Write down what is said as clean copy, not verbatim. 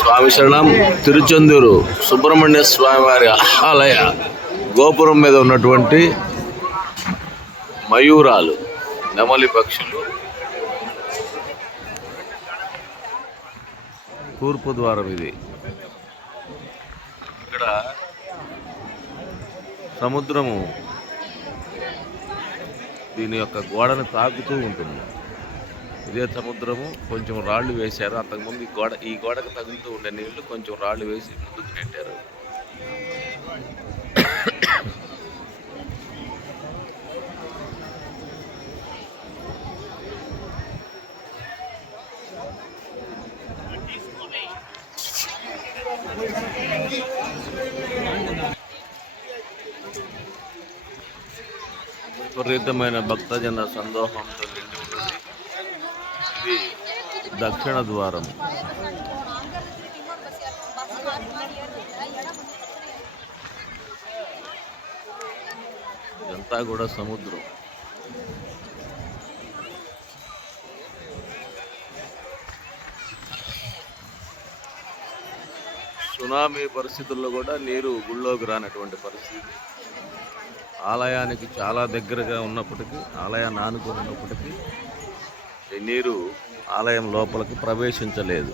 స్వామి శరణం. తిరుచెందూరు సుబ్రహ్మణ్య స్వామి వారి ఆలయ గోపురం మీద ఉన్నటువంటి మయూరాలు, నెమలి పక్షులు తూర్పు ద్వారం ఇది. ఇక్కడ సముద్రము దీని యొక్క గోడను తాకుతూ ఉంటుంది. ఇదే సముద్రము. కొంచెం రాళ్ళు వేశారు. అంతకుముందు ఈ గోడకు తగులుతూ ఉండే నీళ్లు కొంచెం రాళ్ళు వేసి ముందుకు నెట్టారు. విపరీతమైన భక్తజన సందోహంతో నిండి ఉంటుంది. ఇది దక్షిణ ద్వారం. ఇదంతా కూడా సముద్రం. సునామీ పరిస్థితుల్లో కూడా నీరు గుళ్ళోకి రానటువంటి పరిస్థితి. ఆలయానికి చాలా దగ్గరగా ఉన్నప్పటికీ, ఆలయాన్ని ఆనుకొని ఉన్నప్పటికీ ఈ నీరు ఆలయం లోపలికి ప్రవేశించలేదు.